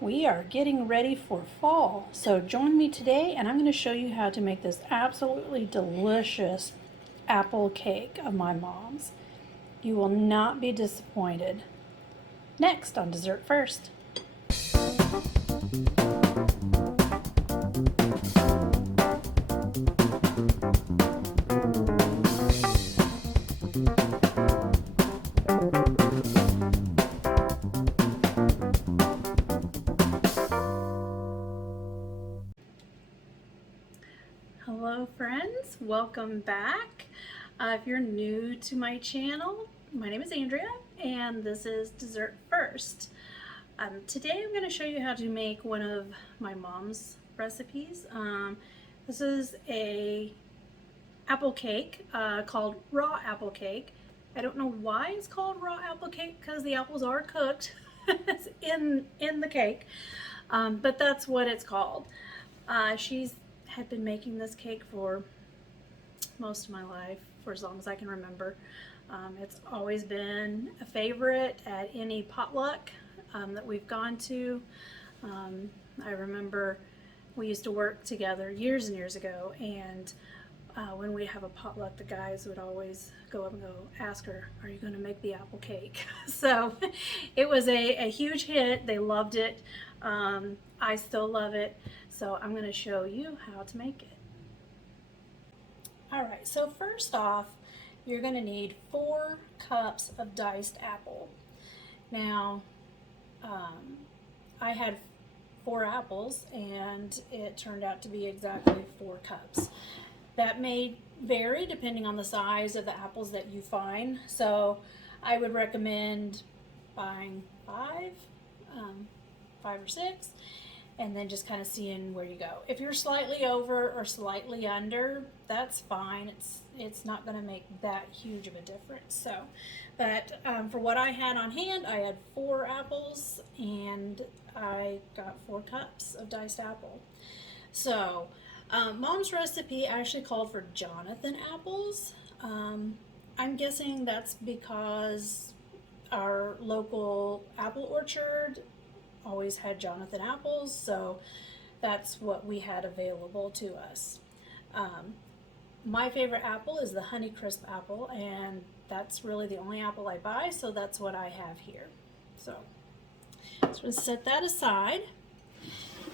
We are getting ready for fall, so join me today and I'm going to show you how to make this absolutely delicious apple cake of my mom's. You will not be disappointed. Next on Dessert First. Hello friends, welcome back. If you're new to my channel, my name is Andrea and this is Dessert First. Today I'm going to show you how to make one of my mom's recipes. This is a apple cake called raw apple cake. I don't know why it's called raw apple cake because the apples are cooked in the cake, but that's what it's called. She's had been making this cake for most of my life, for as long as I can remember. It's always been a favorite at any potluck that we've gone to. I remember we used to work together years and years ago, and when we have a potluck, the guys would always go up and ask her, "Are you going to make the apple cake?" So it was a huge hit. They loved it. I still love it. So I'm going to show you how to make it. All right, so first off, you're going to need 4 cups of diced apple. Now, I had 4 apples and it turned out to be exactly 4 cups. That may vary depending on the size of the apples that you find. So I would recommend buying 5 or 6, and then just kind of seeing where you go. If you're slightly over or slightly under, that's fine. It's not going to make that huge of a difference. So, but for what I had on hand, I had 4 apples and I got 4 cups of diced apple. So, Mom's recipe actually called for Jonathan apples. I'm guessing that's because our local apple orchard always had Jonathan apples, so that's what we had available to us. My favorite apple is the Honeycrisp apple, and that's really the only apple I buy, so that's what I have here. So we'll set that aside.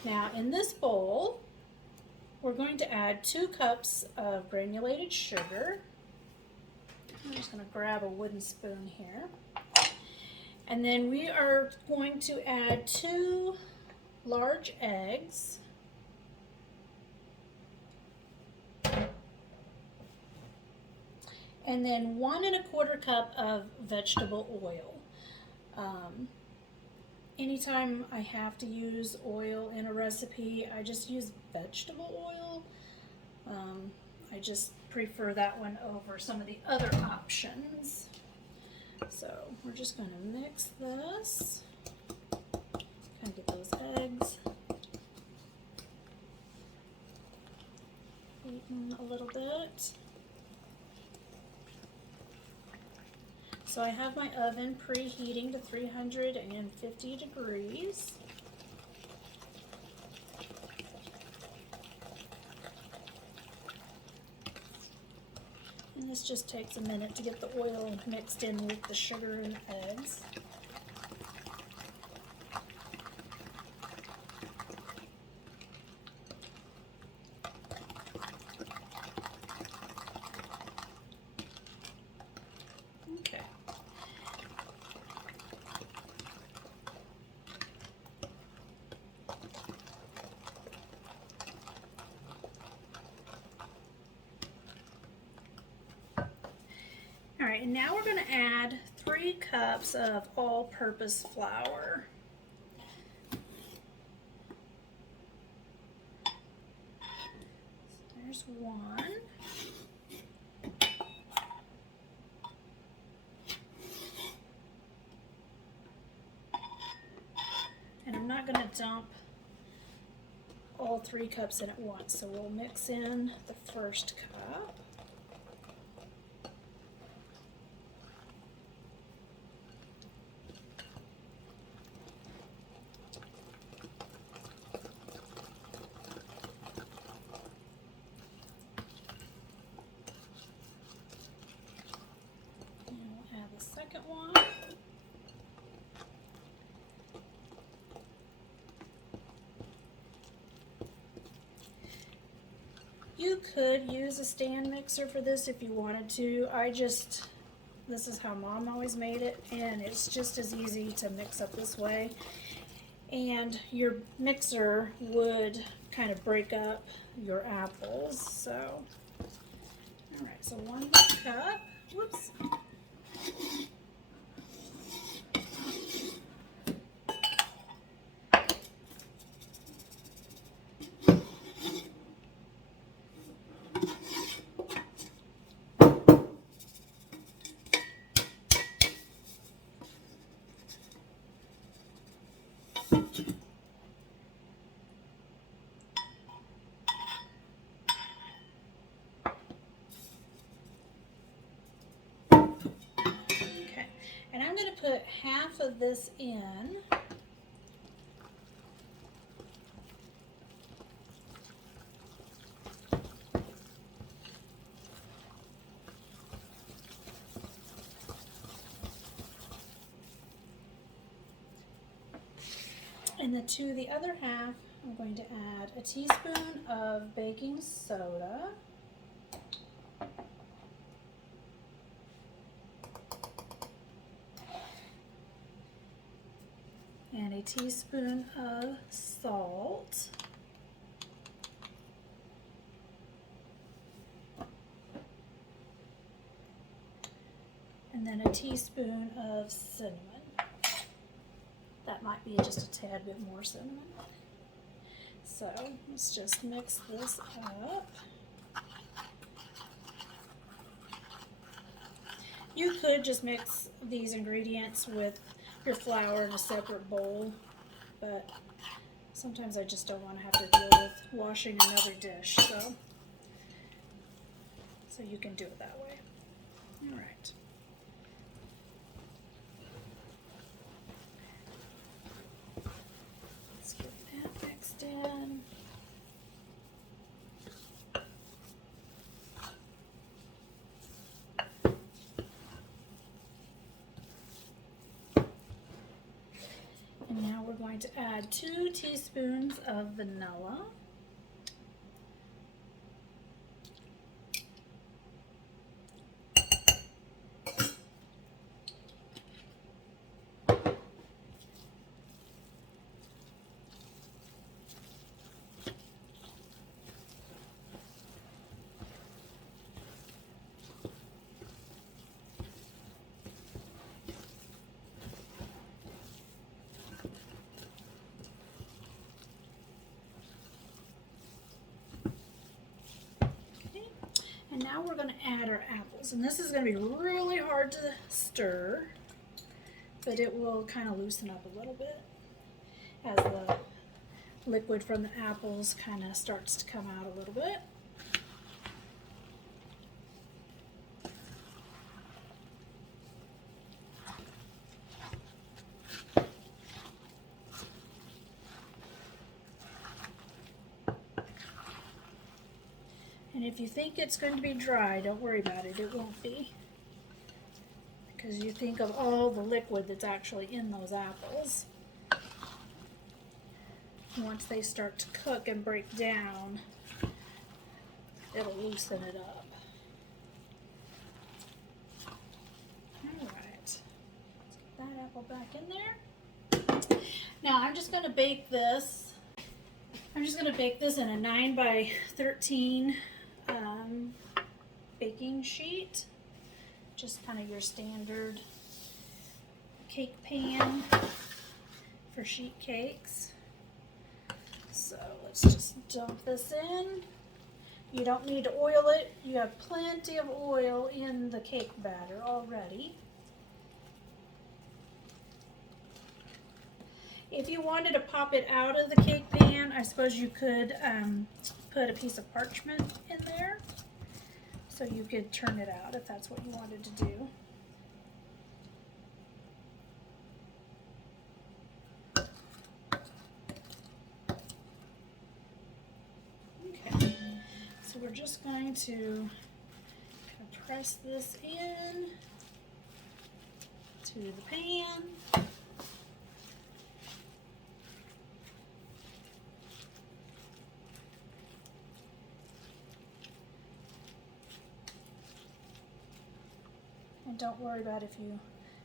Now in this bowl, we're going to add 2 cups of granulated sugar. I'm just going to grab a wooden spoon here. And then we are going to add 2 large eggs. And then 1 1/4 cup of vegetable oil. Anytime I have to use oil in a recipe, I just use vegetable oil. I just prefer that one over some of the other options. So we're just going to mix this, kind of get those eggs beaten a little bit. So I have my oven preheating to 350 degrees. And this just takes a minute to get the oil mixed in with the sugar and eggs. Okay. All right, and now we're going to add 3 cups of all-purpose flour. So there's 1. And I'm not going to dump all 3 cups in at once, so we'll mix in the first cup. second one. You could use a stand mixer for this if you wanted to. This is how Mom always made it, and it's just as easy to mix up this way. And your mixer would kind of break up your apples. So, all right, so 1 cup. Whoops. Okay, and I'm going to put half of this in. And to the other half, I'm going to add a teaspoon of baking soda. And a teaspoon of salt. And then a teaspoon of cinnamon. That might be just a tad bit more cinnamon. So let's just mix this up. You could just mix these ingredients with your flour in a separate bowl, but sometimes I just don't want to have to deal with washing another dish, so you can do it that way. All right. Let's get that mixed in. And now we're going to add 2 teaspoons of vanilla. And now we're going to add our apples. And this is going to be really hard to stir, but it will kind of loosen up a little bit as the liquid from the apples kind of starts to come out a little bit. And if you think it's going to be dry, don't worry about it. It won't be. Because you think of all the liquid that's actually in those apples. Once they start to cook and break down, it'll loosen it up. All right. Let's get that apple back in there. Now I'm just going to bake this. I'm just going to bake this in a 9 by 13 baking sheet, just kind of your standard cake pan for sheet cakes. So let's just dump this in. You don't need to oil it. You have plenty of oil in the cake batter already. If you wanted to pop it out of the cake pan, I suppose you could put a piece of parchment in there so you could turn it out if that's what you wanted to do. Okay, so we're just going to kind of press this in. to the pan. And don't worry about if you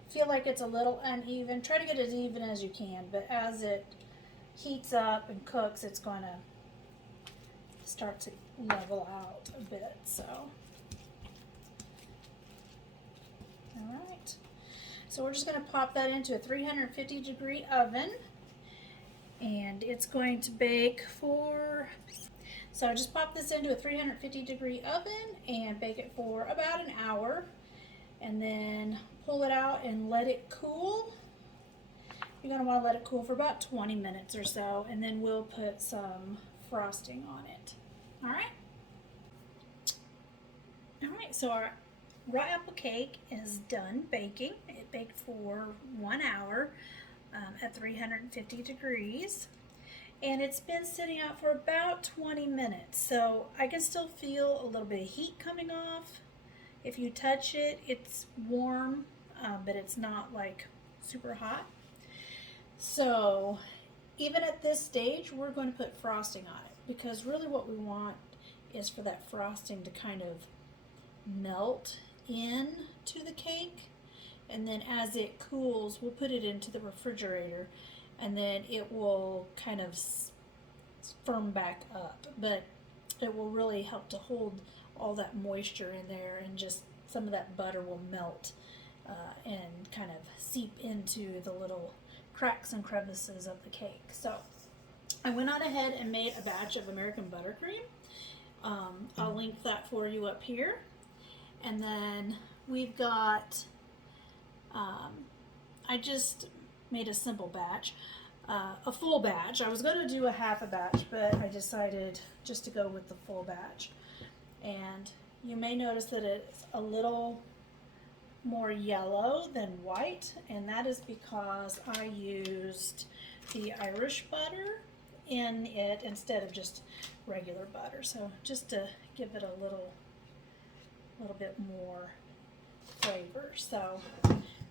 feel like it's a little uneven. Try to get it as even as you can, but as it heats up and cooks, it's going to start to level out a bit. So, all right. So we're just going to pop that into a 350-degree oven, and it's going to bake for, so I just pop this into a 350-degree oven and bake it for about an hour, and then pull it out and let it cool. You're going to want to let it cool for about 20 minutes or so, and then we'll put some frosting on it. All right? All right, so our raw apple cake is done baking. It baked for 1 hour at 350 degrees, and it's been sitting out for about 20 minutes. So I can still feel a little bit of heat coming off. If you touch it, it's warm, but it's not like super hot. So even at this stage, we're going to put frosting on it, because really what we want is for that frosting to kind of melt in to the cake, and then as it cools, we'll put it into the refrigerator, and then it will kind of firm back up, but it will really help to hold all that moisture in there, and just some of that butter will melt and kind of seep into the little cracks and crevices of the cake. So I went on ahead and made a batch of American buttercream. I'll link that for you up here. And then we've got, I just made a simple batch, a full batch. I was going to do a half a batch, but I decided just to go with the full batch. And you may notice that it's a little more yellow than white, and that is because I used the Irish butter in it instead of just regular butter. So just to give it a little bit more flavor. So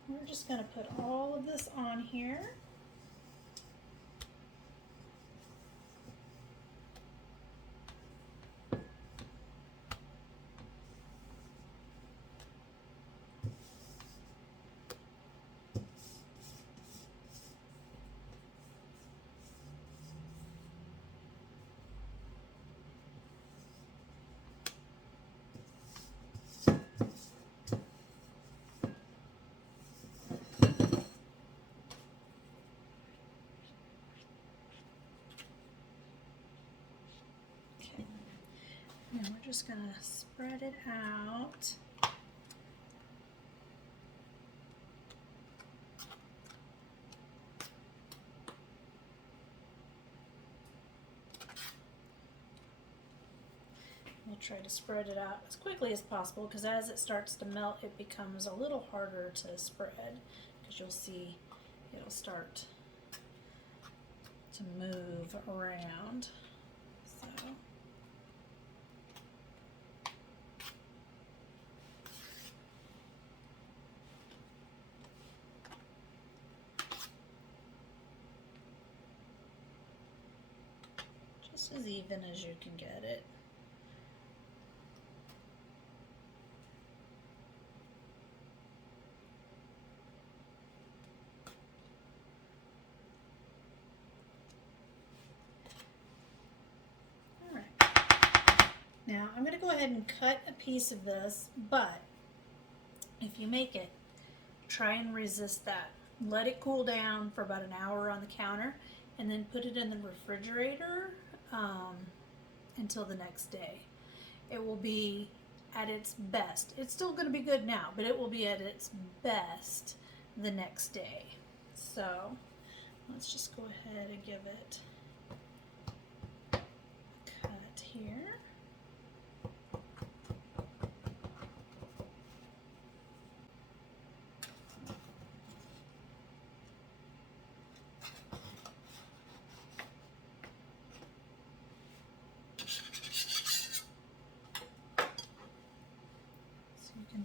we're just going to put all of this on here. And we're just going to spread it out. We'll try to spread it out as quickly as possible, because as it starts to melt, it becomes a little harder to spread, because you'll see it'll start to move around. So. Just as even as you can get it. All right. Now I'm going to go ahead and cut a piece of this, but if you make it, try and resist that. Let it cool down for about an hour on the counter, and then put it in the refrigerator until the next day. It will be at its best. It's still going to be good now, but it will be at its best the next day. So let's just go ahead and give it a cut here.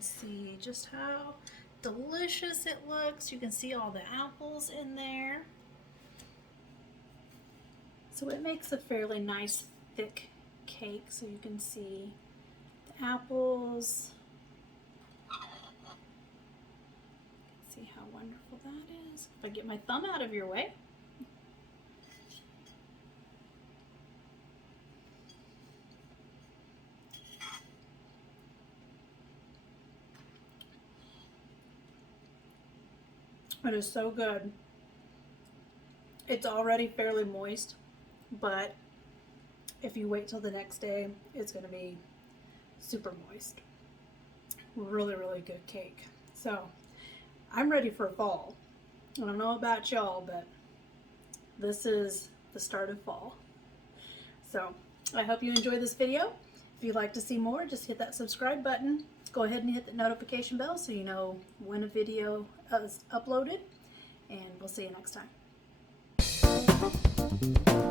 See just how delicious it looks. You can see all the apples in there. So it makes a fairly nice thick cake, so you can see the apples. See how wonderful that is. If I get my thumb out of your way. It is so good. It's already fairly moist, but if you wait till the next day, it's going to be super moist. Really, really good cake. So I'm ready for fall. I don't know about y'all, but this is the start of fall. So I hope you enjoyed this video. If you'd like to see more, just hit that subscribe button. Go ahead and hit the notification bell so you know when a video is uploaded. And we'll see you next time.